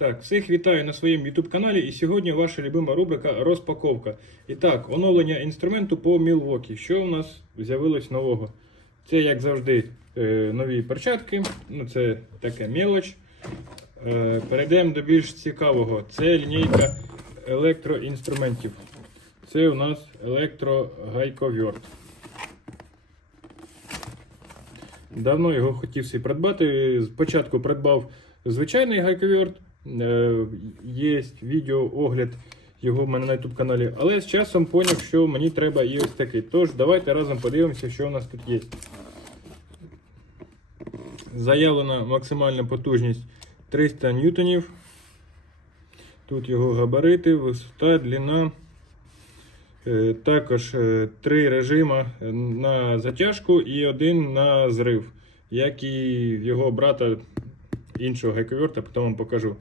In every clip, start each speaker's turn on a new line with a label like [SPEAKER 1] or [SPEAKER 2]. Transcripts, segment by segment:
[SPEAKER 1] Так, всіх вітаю на своєму YouTube каналі і сьогодні ваша любима рубрика розпаковка. І так, оновлення інструменту по Milwaukee. Що у нас з'явилось нового? Це, як завжди, е, нові перчатки. Ну, це таке мелоч. Е, Перейдемо до більш цікавого. Це лінійка електроінструментів. Це у нас електрогайковерт. Давно його хотів собі придбати. Спочатку придбав звичайний гайковерт. Е, Є відео огляд його в мене на YouTube каналі. Але з часом зрозумів, що мені треба і ось такий. Тож давайте разом подивимося, що у нас тут є. Заявлена максимальна потужність 300 ньютонів. Тут його габарити, висота, длина. Е, Також е, три режима на затяжку і один на зрив, як і його брата іншого гайковерта, потім вам покажу.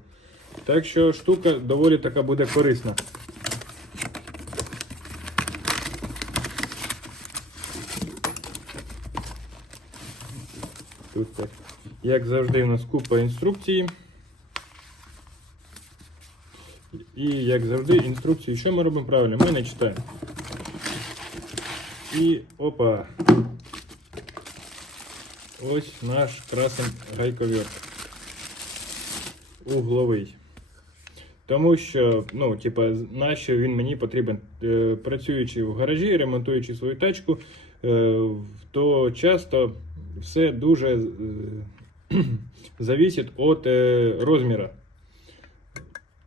[SPEAKER 1] Так що штука доволі така буде корисна. Тут. Як завжди, у нас купа інструкції. І як завжди, інструкції, що ми робимо правильно, ми не читаємо. І опа. Ось наш красень гайковерт. Угловий. Тому що, ну, типа, нащо він мені потрібен, Е, працюючи в гаражі, ремонтуючи свою тачку, е, то часто все дуже е, зависить від розміру.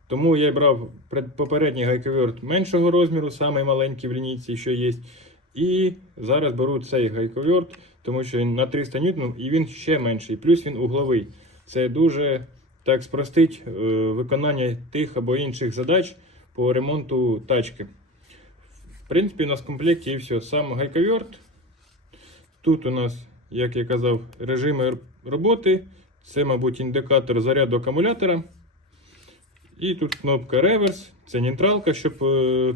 [SPEAKER 1] Тому я брав попередній гайковерт меншого розміру, самий маленький в лінійці, що є. І зараз беру цей гайковерт, тому що він на 300 ньютонів і він ще менший. Плюс він угловий. Це дуже так спростить е, виконання тих або інших задач по ремонту тачки. В принципі, у нас в комплекті і все. Сам гайковерт. Тут у нас, як я казав, режими роботи. Це, мабуть, індикатор заряду акумулятора. І тут кнопка реверс, це нейтралка, щоб е,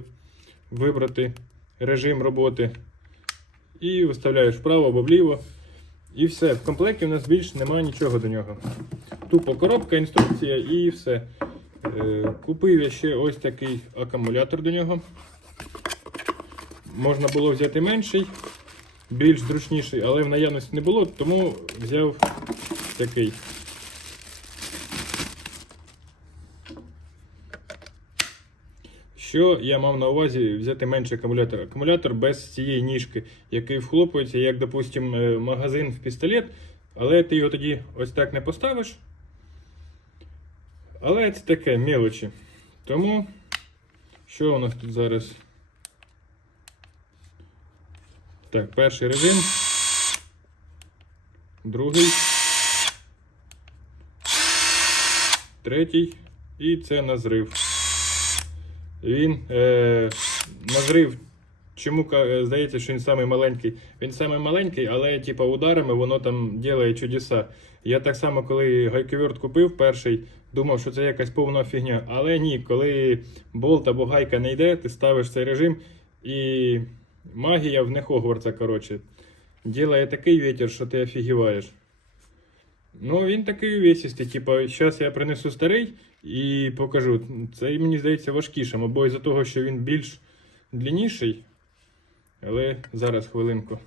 [SPEAKER 1] вибрати режим роботи. І виставляєш вправо або вліво. І все. В комплекті у нас більше немає нічого до нього. Тупо коробка, інструкція і все. Е, купив я ще ось такий акумулятор до нього. Можна було взяти менший, більш зручніший, але в наявності не було, тому взяв такий. Що я мав на увазі взяти менший акумулятор? Акумулятор без цієї ніжки, який вхлопується, як, допустимо, магазин в пістолет, але ти його тоді ось так не поставиш. Але це таке мелочі. Тому, що у нас тут зараз? Так, перший режим. Другий. Третій. І це на зрив. Він е, на. Чому е, здається, що він самий маленький? Він самий маленький, але типа ударами воно там ділає чудеса. Я так само, коли гайковерт купив перший, думав, що це якась повна фігня. Але ні, коли болт або гайка не йде, ти ставиш цей режим і магія в не Хогвартса, коротше. Ділає такий вітер, що ти офігіваєш. Ну, він такий увесистий. Типа, зараз я принесу старий і покажу. Цей, мені здається, важкішим, або із-за того, що він більш длинніший. Але зараз хвилинку.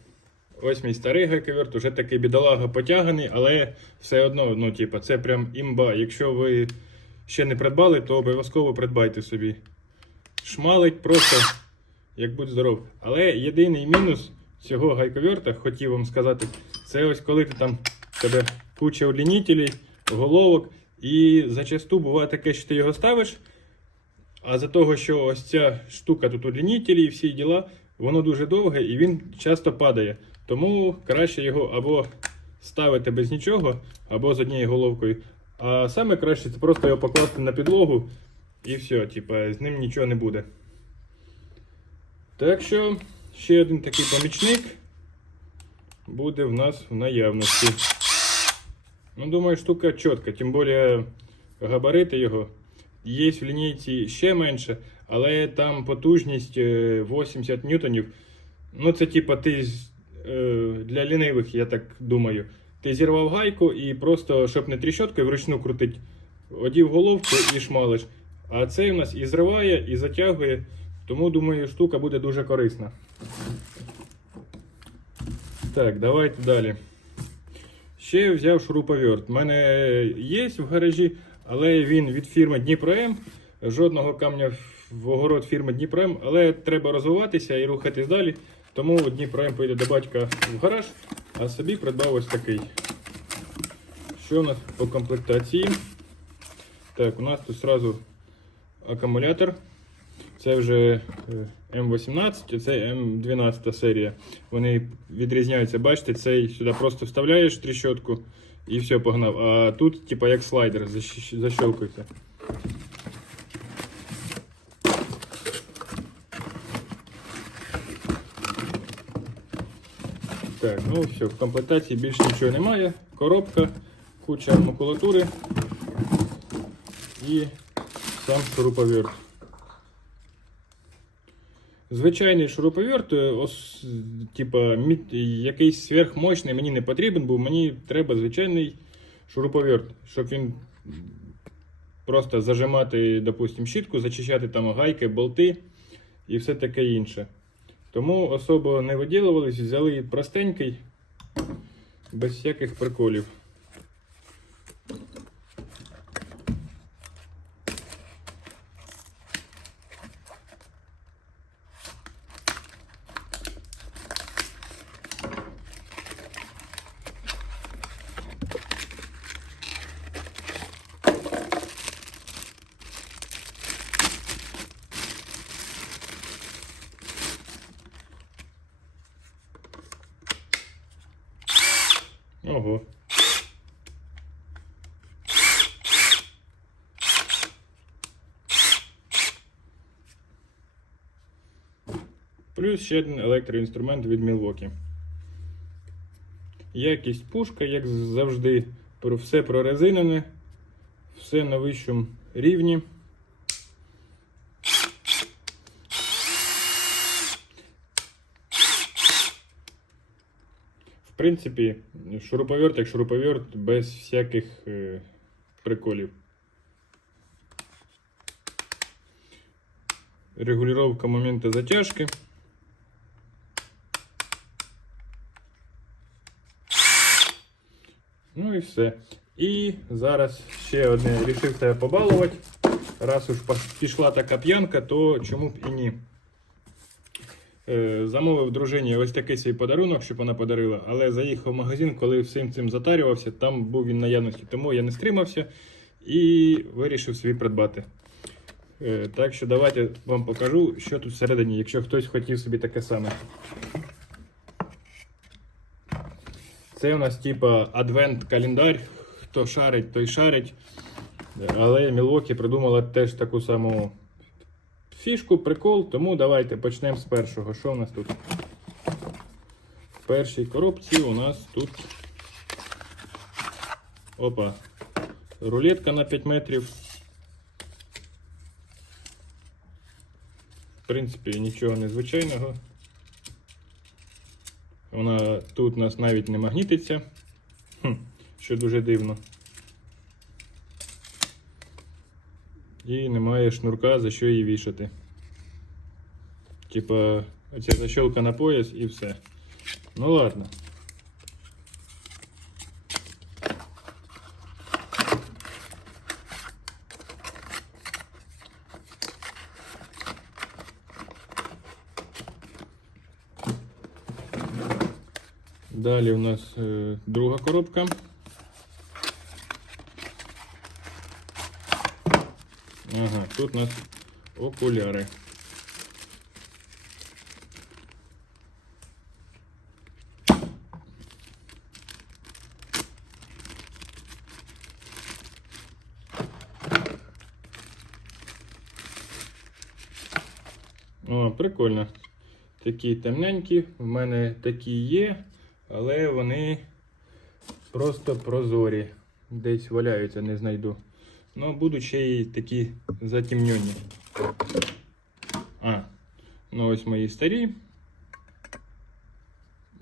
[SPEAKER 1] Ось мій старий гайковерт, уже такий бідолага потяганий, але все одно, ну, типа, це прям імба. Якщо ви ще не придбали, то обов'язково придбайте собі. Шмалить просто, як будь здоров. Але єдиний мінус цього гайковерта, хотів вам сказати, це ось коли ти там тебе куча удлінителей, головок, і зачасту буває таке, що ти його ставиш. А за того, що ось ця штука тут удлінителі і всі діла, воно дуже довге і він часто падає. Тому краще його або ставити без нічого, або з однією головкою. А саме краще це просто його покласти на підлогу і все, типа, з ним нічого не буде. Так що, ще один такий помічник буде в нас в наявності. Ну, думаю, штука чітка, тим більше габарити його. Є в лінійці ще менше, але там потужність е, 80 ньютонів. Ну, це типа ти е, для лінивих, я так думаю. Ти зірвав гайку і просто, щоб не тріщоткою вручну крутить, одів головку і шмалиш. А цей у нас і зриває, і затягує. Тому думаю, штука буде дуже корисна. Так, давайте далі. Ще взяв шуруповерт. У мене є в гаражі, але він від фірми Дніпро Жодного камня в огород фірми Дніпро але треба розвиватися і рухатись далі. Тому Дніпро М поїде до батька в гараж, а собі придбав ось такий. Що у нас по комплектації? Так, у нас тут сразу акумулятор. Це вже е, М18, а це М12 серія. Вони відрізняються. Бачите, цей сюди просто вставляєш тріщотку і все, погнав. А тут, типа, як слайдер, защ- защелкується. Так, ну все, в комплектації більше нічого немає. Коробка, куча макулатури і сам шуруповерт. Звичайний шуруповерт, е, ос, типа, якийсь сверхмощний мені не потрібен, бо мені треба звичайний шуруповерт, щоб він просто зажимати, допустим, щітку, зачищати там гайки, болти і все таке інше. Тому особо не виділувались, взяли простенький, без всяких приколів. Плюс ще один електроінструмент від Milwaukee. Якість пушка, як завжди, про- все прорезинене, все на вищому рівні. В принципі, шуруповерт як шуруповерт без всяких е, приколів. Регулировка моменту затяжки. Ну і все. І зараз ще одне рішив себе побалувати. Раз уж пішла така п'янка, то чому б і ні. Е, Замовив дружині ось такий свій подарунок, щоб вона подарила, але заїхав в магазин, коли всім цим затарювався, там був він наявності, тому я не стримався і вирішив свій придбати. Е, Так що давайте вам покажу, що тут всередині, якщо хтось хотів собі таке саме. Це у нас типа адвент-календар. Хто шарить, той шарить. Але Milwaukee придумала теж таку саму фішку, прикол, тому давайте почнемо з першого. Що у нас тут? В першій коробці у нас тут. Опа. Рулетка на 5 метрів. В принципі, нічого незвичайного. Вона тут у нас навіть не магнітиться, хм, що дуже дивно. І немає шнурка, за що її вішати. Типа, оця защелка на пояс і все. Ну ладно. Далі у нас е, друга коробка. Ага, тут у нас окуляри. О, прикольно. Такі темненькі. В мене такі є, але вони просто прозорі. Десь валяються, не знайду. Ну, будуть ще й такі затемнені. А, ну ось мої старі.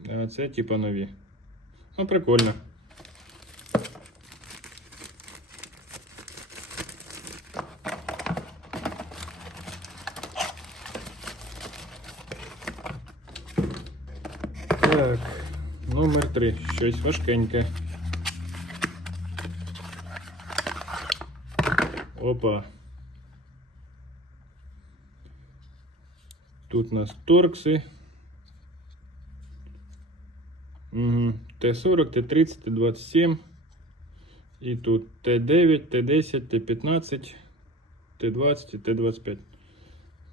[SPEAKER 1] А це типа нові. Ну, прикольно. 3. Щось важкеньке. Опа. Тут у нас торкси. Угу. Т40, Т30, Т27. І тут Т9, Т10, Т15, Т20 і Т25.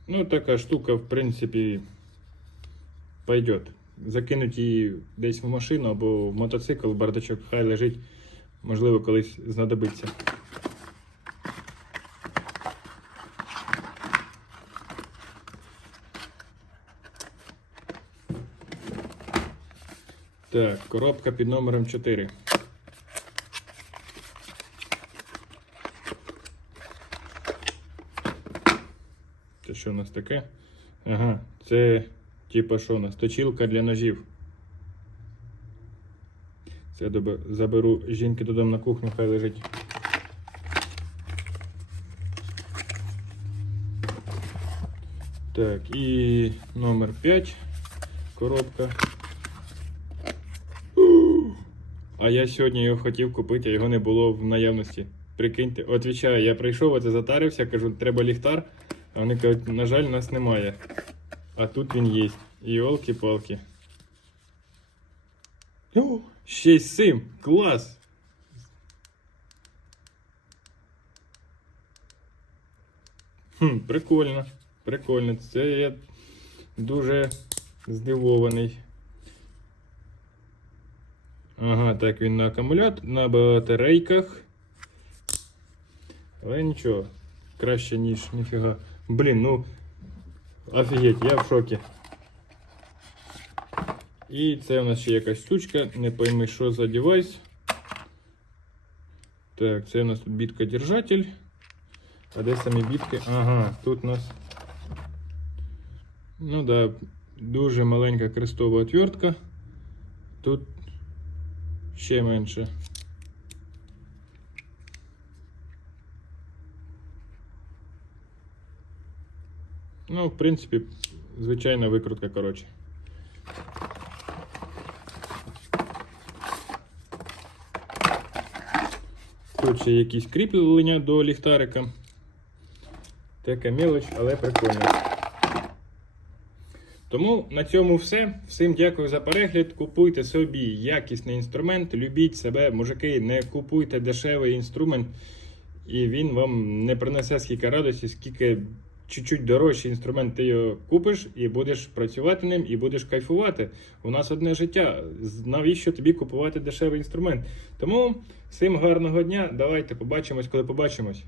[SPEAKER 1] Ну, така штука, в принципі, пойдет. Закинуть її десь в машину або в мотоцикл, бардачок, хай лежить, можливо, колись знадобиться. Так, коробка під номером 4. Це що у нас таке? Ага, це типа що у нас? Точілка для ножів. Це заберу жінки додому на кухню, хай лежить. Так, і номер 5 коробка. А я сьогодні його хотів купити, а його не було в наявності. Прикиньте, отвічаю, я прийшов, оце затарився, кажу, треба ліхтар. А вони кажуть, на жаль, нас немає. А тут він є. Йолки-палки. О, Ще й з цим! Клас! Хм, прикольно. Прикольно. Це я дуже здивований. Ага, так він на акумулятор, на батарейках. Але нічого, краще, ніж ніфіга. Блін, ну Офігеть, я в шокі. І це у нас ще якась штучка, не пойми, що за девайс. Так, це у нас тут бітка держатель. А де самі бітки? Ага, тут у нас. Ну да, дуже маленька крестова отвертка. Тут ще менше. Ну, в принципі, звичайна викрутка, коротше. Тут ще якісь кріплення до ліхтарика. Така мелоч, але прикольно. Тому на цьому все. Всім дякую за перегляд. Купуйте собі якісний інструмент, любіть себе, мужики, не купуйте дешевий інструмент, і він вам не принесе скільки радості, скільки чуть-чуть дорожчий інструмент, ти його купиш і будеш працювати ним, і будеш кайфувати. У нас одне життя. Навіщо тобі купувати дешевий інструмент? Тому всім гарного дня. Давайте побачимось, коли побачимось.